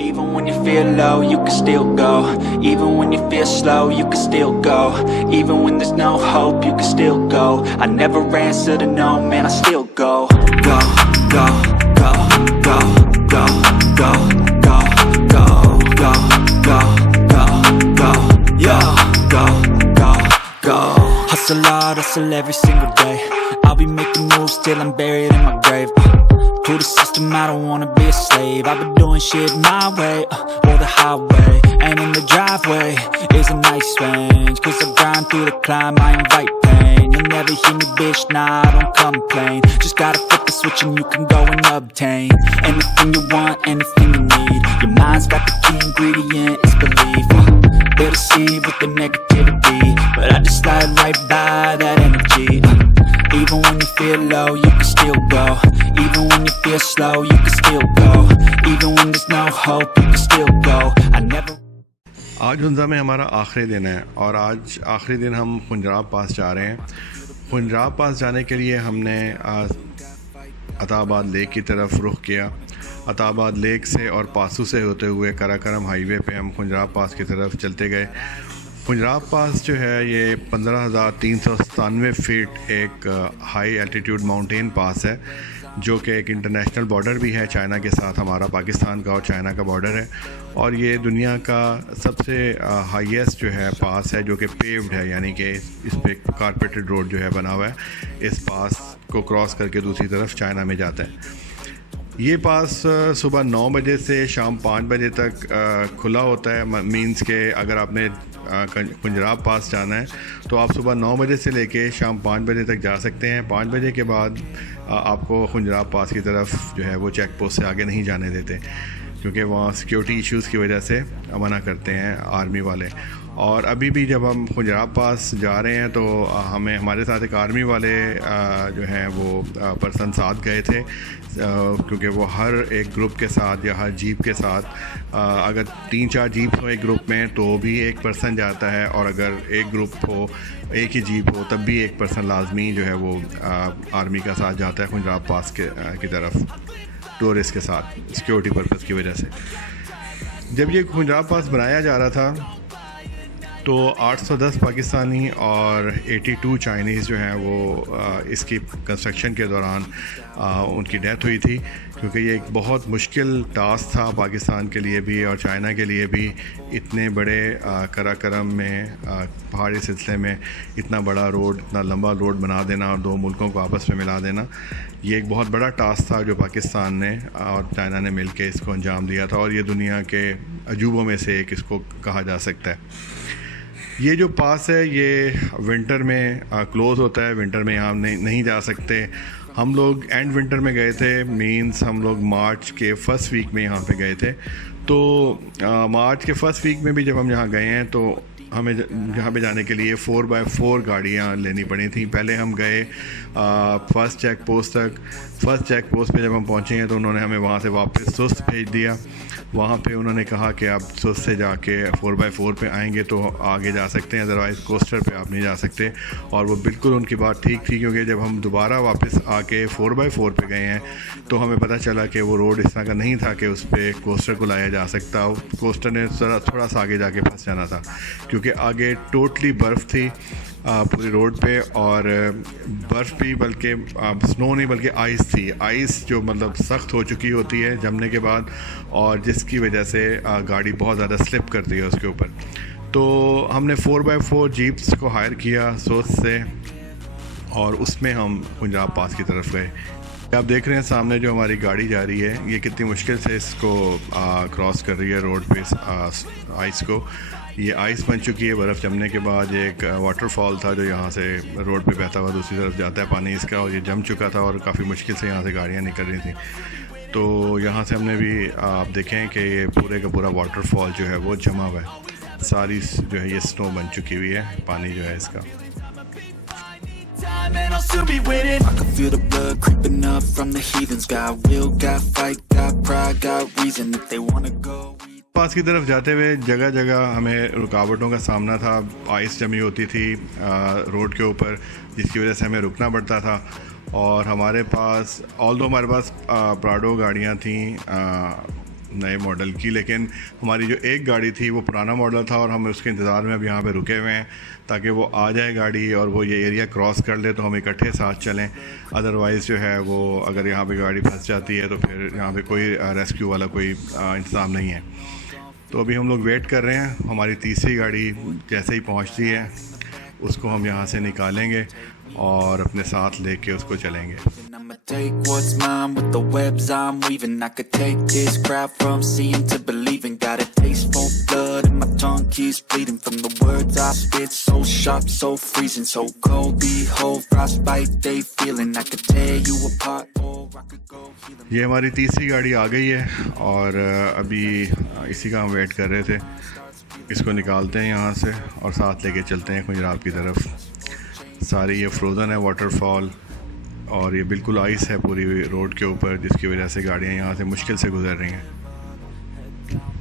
Even when you feel low, you can still go. Even when you feel slow, you can still go. Even when there's no hope, you can still go. I never answer to no, man, I still go. Go, go, go, go, go, go, go, go, go, go, go, go, yo, go, go, go. Hustle hard, hustle every single day. I'll be making moves till I'm buried in my grave. To the system, I don't wanna be a slave. I've been doing shit my way, or the highway. And in the driveway is a nice range. Cause I grind through the climb, I invite pain. You'll never hear me, bitch, nah, I don't complain. Just gotta flip the switch and you can go and obtain anything you want, anything you need. Your mind's got the key ingredient, it's belief. They'll deceive with the negativity, but I just slide right by that energy. Even when you feel low, you can still go. Even when you feel slow, you can still go. Even when there's no hope, you can still go. I never. आज हुंजा में हमारा आखिरी दिन है और आज आखिरी दिन हम खुंजराब पास जा रहे हैं। खुंजराब पास जाने के लिए हमने अताबाद लेक की तरफ रुख किया। अताबाद लेक से और पासू से होते हुए कराकरम हाईवे पे हम खुंजराब पास की तरफ चलते गए। खुंजराब पास जो है ये 15,397 फीट एक हाई एल्टीट्यूड माउंटेन पास है, जो कि एक इंटरनेशनल बॉर्डर भी है चाइना के साथ। हमारा पाकिस्तान का और चाइना का बॉर्डर है और ये दुनिया का सबसे हाईएस्ट जो है पास है, जो कि पेव्ड है, यानी कि इस पे कारपेटेड रोड जो है बना हुआ है। इस पास को क्रॉस करके दूसरी तरफ चाइना में जाता है। ये पास सुबह 9 बजे से शाम 5 बजे तक खुला होता है। मींस के अगर आपने खुंजराब पास जाना है तो आप सुबह 9 बजे से लेके शाम 5 बजे तक जा सकते हैं। 5 बजे के बाद आपको खुंजराब पास की तरफ जो है वो चेक पोस्ट से आगे नहीं जाने देते, क्योंकि वहाँ सिक्योरिटी इश्यूज़ की वजह से मना करते हैं आर्मी वाले। और अभी भी जब हम खुंजराब पास जा रहे हैं तो हमारे साथ एक आर्मी वाले जो हैं वो पर्सन साथ गए थे, क्योंकि वो हर एक ग्रुप के साथ या हर जीप के साथ अगर 3-4 जीप हो एक ग्रुप में तो भी एक पर्सन जाता है, और अगर एक ग्रुप हो, एक ही जीप हो, तब भी एक पर्सन लाजमी जो है वो आर्मी का साथ जाता है खुंजराब पास की तरफ टूरिस्ट के साथ, सिक्योरिटी पर्पज़ की वजह से। जब ये खुंजराब पास बनाया जा रहा था तो 810 पाकिस्तानी और 82 चाइनीज़ जो हैं वो इसकी कंस्ट्रक्शन के दौरान उनकी डेथ हुई थी, क्योंकि ये एक बहुत मुश्किल टास्क था पाकिस्तान के लिए भी और चाइना के लिए भी। इतने बड़े कराकरम में पहाड़ी सिलसिले में इतना बड़ा रोड, इतना लंबा रोड बना देना और दो मुल्कों को आपस में मिला देना, ये एक बहुत बड़ा टास्क था जो पाकिस्तान ने और चाइना ने मिलकर इसको अंजाम दिया था। और ये दुनिया के अजूबों में से एक इसको कहा जा सकता है। ये जो पास है ये विंटर में क्लोज़ होता है, विंटर में यहाँ नहीं जा सकते। हम लोग एंड विंटर में गए थे, मींस हम लोग मार्च के फर्स्ट वीक में यहाँ पे गए थे। तो मार्च के फर्स्ट वीक में भी जब हम यहाँ गए हैं तो हमें यहाँ पे जाने के लिए 4x4 गाड़ियाँ लेनी पड़ी थी। पहले हम गए फर्स्ट चेक पोस्ट तक। फर्स्ट चेक पोस्ट पे जब हम पहुँचे हैं तो उन्होंने हमें वहाँ से वापस सुस्त भेज दिया। वहाँ पे उन्होंने कहा कि आप सुस्त से जाके 4x4 पे आएंगे तो आगे जा सकते हैं, अदरवाइज़ कोस्टर पे आप नहीं जा सकते। और वो बिल्कुल उनकी बात ठीक थी, क्योंकि जब हम दोबारा वापस आके 4x4 पे गए हैं तो हमें पता चला कि वो रोड इस तरह का नहीं था कि उस पर कोस्टर को लाया जा सकता। कोस्टर ने थोड़ा सा आगे जाके फंस जाना था, क्योंकि आगे टोटली बर्फ़ थी पूरी रोड पे, और बर्फ़ भी बल्कि स्नो नहीं बल्कि आइस थी। आइस जो मतलब सख्त हो चुकी होती है जमने के बाद, और जिसकी वजह से गाड़ी बहुत ज़्यादा स्लिप करती है उसके ऊपर। तो हमने 4x4 जीप्स को हायर किया सोच से, और उसमें हम खुंजराब पास की तरफ गए। आप देख रहे हैं सामने जो हमारी गाड़ी जा रही है, ये कितनी मुश्किल से इसको क्रॉस कर रही है रोड पे आइस को। ये आइस बन चुकी है बर्फ़ जमने के बाद। एक वाटरफॉल था जो यहाँ से रोड पे बहता हुआ दूसरी तरफ जाता है पानी इसका, और ये जम चुका था और काफ़ी मुश्किल से यहाँ से गाड़ियाँ निकल रही थी। तो यहाँ से हमने भी आप देखें कि ये पूरे का पूरा वाटरफॉल जो है वो जमा हुआ है, सारी जो है ये स्नो बन चुकी हुई है, पानी जो है इसका। And I'll soon be winning. I can feel the blood creeping up from the heathens. Got will, got fight, got pride, got reason. If they wanna go. पास की तरफ जाते हुए जगह जगह हमें रुकावटों का सामना था। आइस जमी होती थी रोड के ऊपर, जिसकी वजह से हमें रुकना पड़ता था। और हमारे पास हमारे पास प्राडो गाड़ियाँ थीं नए मॉडल की, लेकिन हमारी जो एक गाड़ी थी वो पुराना मॉडल था और हम उसके इंतज़ार में अब यहाँ पे रुके हुए हैं ताकि वो आ जाए गाड़ी और वो ये एरिया क्रॉस कर ले तो हम इकट्ठे साथ चलें। अदरवाइज़ जो है वो अगर यहाँ पे गाड़ी फंस जाती है तो फिर यहाँ पे कोई रेस्क्यू वाला कोई इंतज़ाम नहीं है। तो अभी हम लोग वेट कर रहे हैं, हमारी तीसरी गाड़ी जैसे ही पहुँचती है उसको हम यहाँ से निकालेंगे और अपने साथ लेके उसको चलेंगे। I'ma take what's mine with the webs I'm weaving. I could take this crowd from seeing to believing. Got a taste for blood and my tongue keeps bleeding from the words I spit. So sharp, so freezing, so cold. Behold, frostbite they feeling. I could tear you apart or I could go healing. ये हमारी तीसरी गाड़ी आ गई है और अभी इसी का हम वेट कर रहे थे। इसको निकालते हैं यहाँ से और साथ लेके चलते हैं खुंजराब की तरफ। सारी ये फ्रोज़न है वाटरफॉल और ये बिल्कुल आइस है पूरी रोड के ऊपर, जिसकी वजह से गाड़ियाँ यहाँ से मुश्किल से गुजर रही हैं।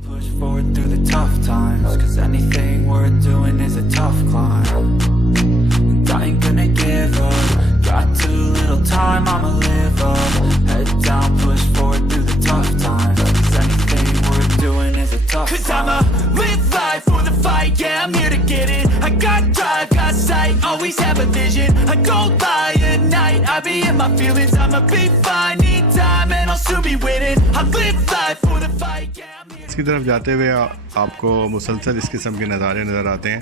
Push forward through the tough times, 'cause anything worth doing is a tough climb. And I ain't gonna give up, got too little time, I'ma live up. Head down, push forward through the tough times, 'cause anything worth doing is a tough climb. 'Cause I'ma live life for the fight, yeah, I'm here to get it. I got drive, got sight, always have a vision. I don't lie at night, I be in my feelings. I'ma be fine, need time, and I'll soon be winning. I live life for the fight, yeah, I'm here. इसकी तरफ जाते हुए आपको मुसलसल इस किस्म के नज़ारे नज़र आते हैं।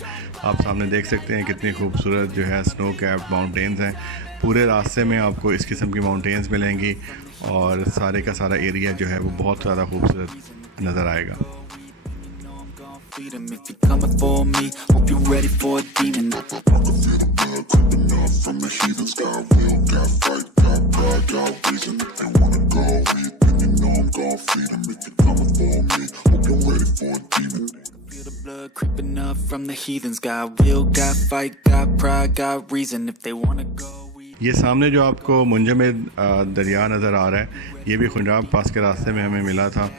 आप सामने देख सकते हैं कितनी खूबसूरत जो है स्नो कैप्ड माउंटेन्स हैं। पूरे रास्ते में आपको इस किस्म की माउंटेन्स मिलेंगी और सारे का सारा एरिया जो है वो बहुत ज़्यादा खूबसूरत नज़र आएगा। Freedom if you're coming for me, hope you're ready for a demon. I can feel the blood creeping up from the heathens. Got will, got fight, got pride, got reason. If they wanna go eat, then you know I'm gon' feed them. If you're coming for me, hope you're ready for a demon. I can feel the blood creeping up from the heathens. Got will, got fight, got pride, got reason. If they wanna go eat. ये सामने जो आपको मुंजमद दरिया नज़र आ रहा है, ये भी खुंजराब पास के रास्ते में हमें मिला था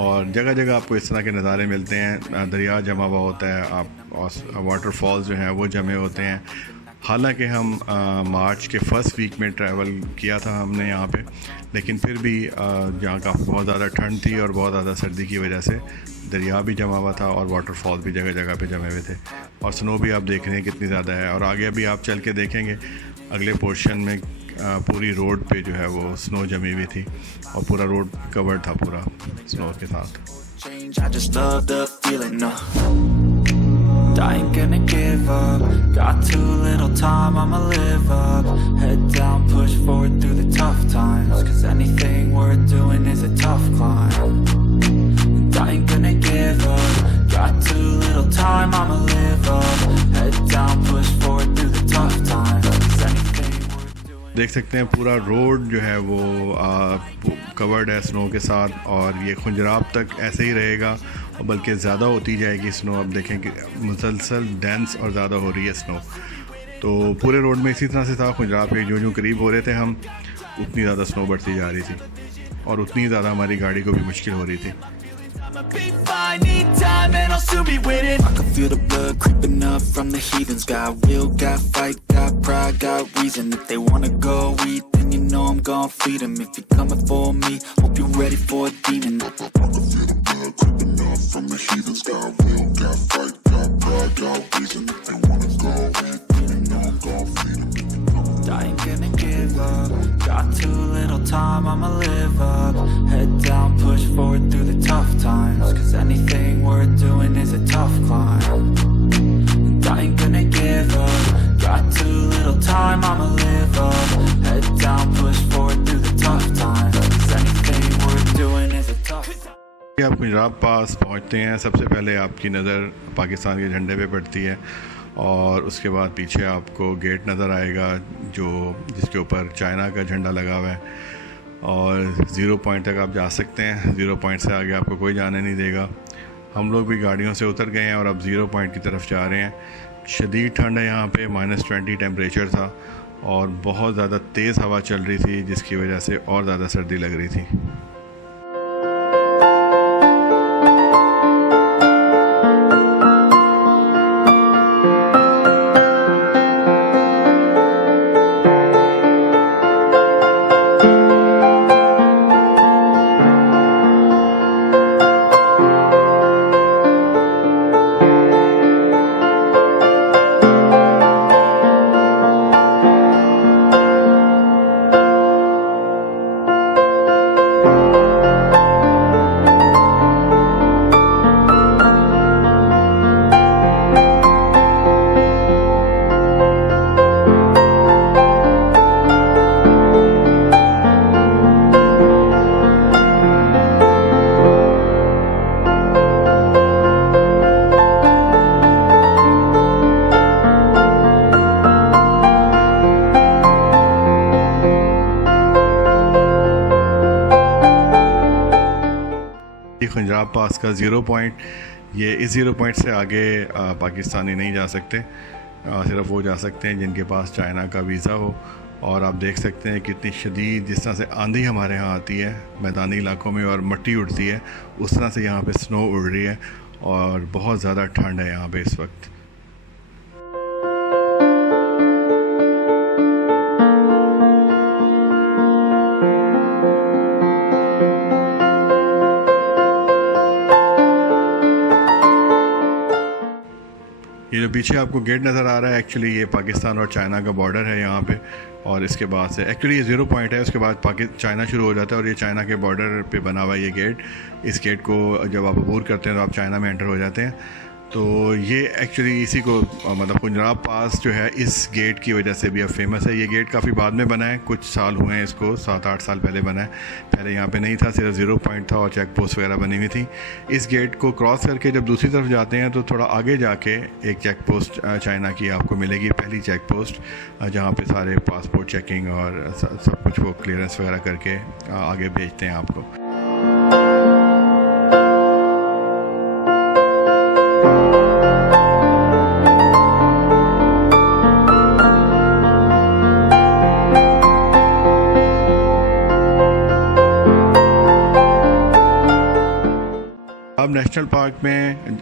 और जगह जगह आपको इस तरह के नज़ारे मिलते हैं। दरिया जमा हुआ होता है, आप वाटरफॉल्स जो हैं वो जमे होते हैं। हालांकि हम मार्च के फर्स्ट वीक में ट्रैवल किया था हमने यहाँ पे, लेकिन फिर भी यहाँ का बहुत ज़्यादा ठंड थी और बहुत ज़्यादा सर्दी की वजह से दरिया भी जमा हुआ था और वाटरफॉल भी जगह जगह पे जमे हुए थे और स्नो भी आप देख रहे हैं कितनी ज़्यादा है। और आगे अभी आप चल के देखेंगे अगले पोर्शन में पूरी रोड पे जो है वो स्नो जमी हुई थी और पूरा रोड कवर्ड था पूरा स्नो के साथ। Change, I just love the feeling, no. I ain't gonna give up, got too little time, I'ma live up. Head down, push forward through the tough times, 'cause anything worth doing is a tough climb. And I ain't gonna give up, got too little time, I'ma live up. Head down, push forward through the tough times, 'cause anything worth doing. देख सकते हैं पूरा road जो है वो covered है snow के साथ और ये खुंजराब तक ऐसे ही रहेगा और बल्कि ज़्यादा होती जाएगी स्नो। अब देखें कि मुसलसल डेंस और ज़्यादा हो रही है स्नो। तो पूरे रोड में इसी तरह से था। खुंजराब के जो करीब हो रहे थे हम, उतनी ज़्यादा स्नो बढ़ती जा रही थी और उतनी ज़्यादा हमारी गाड़ी को भी मुश्किल हो रही थी। I'ma be fine, need time, and I'll soon be winning. I can feel the blood creeping up from the heathens. Got will, got fight, got pride, got reason. If they wanna go eat, then you know I'm gon' feed them. If you're coming for me, hope you're ready for a demon. I can feel the blood creeping up from the heathens. Got will, got fight, got pride, got reason. If they wanna go eat, then you know I'm gon' feed them. I ain't gonna give up, got too little time, I'ma live up. Head down, push forward through the tough times, 'cause anything worth doing is a tough climb. And I ain't gonna give up, got too little time, I'ma live up. Head down, push forward through the tough times, 'cause anything worth doing is a tough climb. आप खुंजराब पास पहुँचते हैं, सबसे पहले आपकी नज़र पाकिस्तान के झंडे पे पड़ती है और उसके बाद पीछे आपको गेट नज़र आएगा जिसके ऊपर चाइना का झंडा लगा हुआ है और 0 पॉइंट तक आप जा सकते हैं। 0 पॉइंट से आगे आपको कोई जाने नहीं देगा। हम लोग भी गाड़ियों से उतर गए हैं और अब 0 पॉइंट की तरफ जा रहे हैं। शदीद ठंड है यहाँ पे, -20 टेम्परेचर था और बहुत ज़्यादा तेज़ हवा चल रही थी, जिसकी वजह से और ज़्यादा सर्दी लग रही थी। खुंजराब पास का 0 पॉइंट, ये इस 0 पॉइंट से आगे पाकिस्तानी नहीं जा सकते, सिर्फ वो जा सकते हैं जिनके पास चाइना का वीज़ा हो। और आप देख सकते हैं कितनी शदीद, जिस तरह से आंधी हमारे यहाँ आती है मैदानी इलाकों में और मिट्टी उड़ती है, उस तरह से यहाँ पे स्नो उड़ रही है और बहुत ज़्यादा ठंड है यहाँ पे इस वक्त। ये जो पीछे आपको गेट नज़र आ रहा है, एक्चुअली ये पाकिस्तान और चाइना का बॉर्डर है यहाँ पे। और इसके बाद से एक्चुअली ये 0 पॉइंट है, उसके बाद चाइना शुरू हो जाता है और ये चाइना के बॉर्डर पे बना हुआ है ये गेट। इस गेट को जब आप अबूर करते हैं तो आप चाइना में एंटर हो जाते हैं। तो ये एक्चुअली इसी को मतलब खुंजराब पास जो है इस गेट की वजह से भी अब फेमस है। ये गेट काफ़ी बाद में बना है, कुछ साल हुए हैं इसको, 7-8 साल पहले बना है। पहले यहाँ पे नहीं था, सिर्फ 0 पॉइंट था और चेक पोस्ट वगैरह बनी हुई थी। इस गेट को क्रॉस करके जब दूसरी तरफ जाते हैं तो थोड़ा आगे जाके एक चेक पोस्ट चाइना की आपको मिलेगी, पहली चेक पोस्ट, जहाँ पे सारे पासपोर्ट चेकिंग और सब कुछ वो क्लियरेंस वगैरह करके आगे भेजते हैं आपको। अब नेशनल पार्क में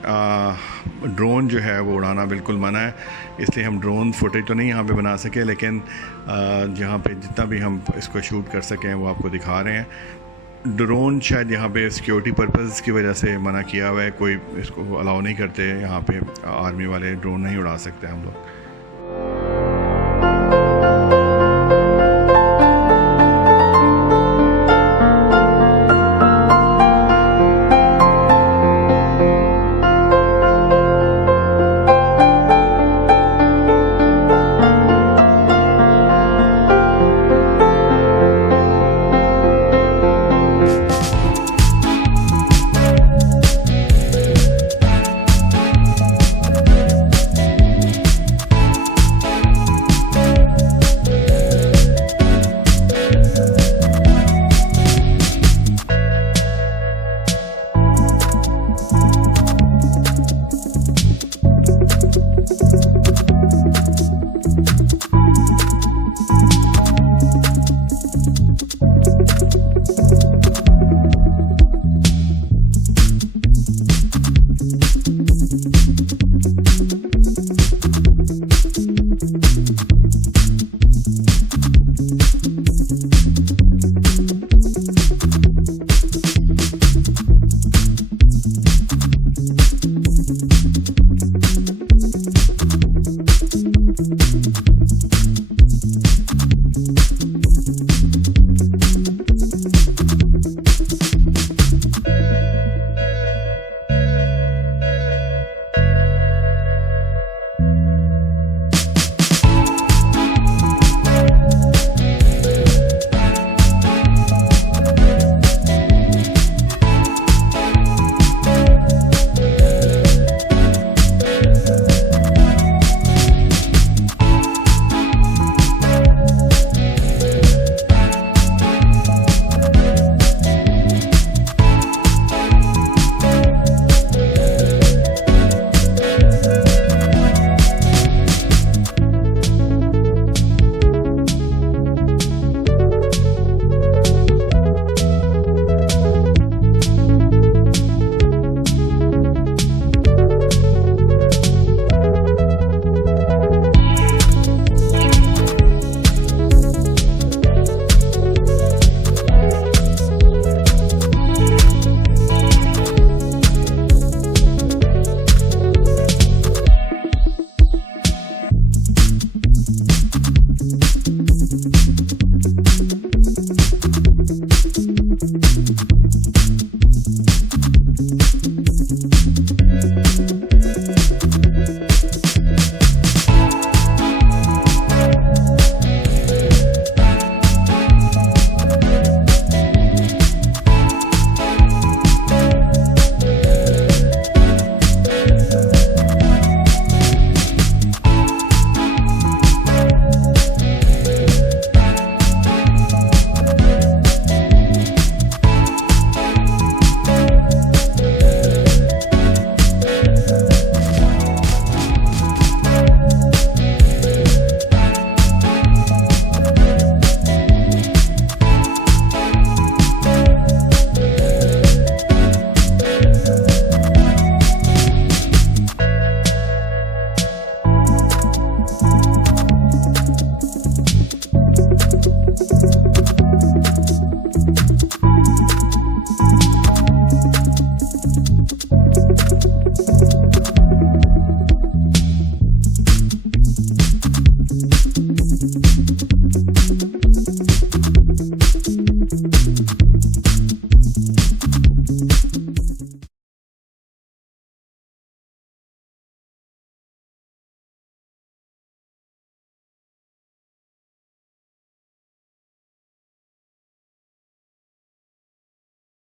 ड्रोन जो है वो उड़ाना बिल्कुल मना है, इसलिए हम ड्रोन फुटेज तो नहीं यहाँ पे बना सके, लेकिन जहाँ पे जितना भी हम इसको शूट कर सकें वो आपको दिखा रहे हैं। ड्रोन शायद यहाँ पे सिक्योरिटी पर्पज़ की वजह से मना किया हुआ है, कोई इसको अलाउ नहीं करते, यहाँ पे आर्मी वाले ड्रोन नहीं उड़ा सकते हम लोग।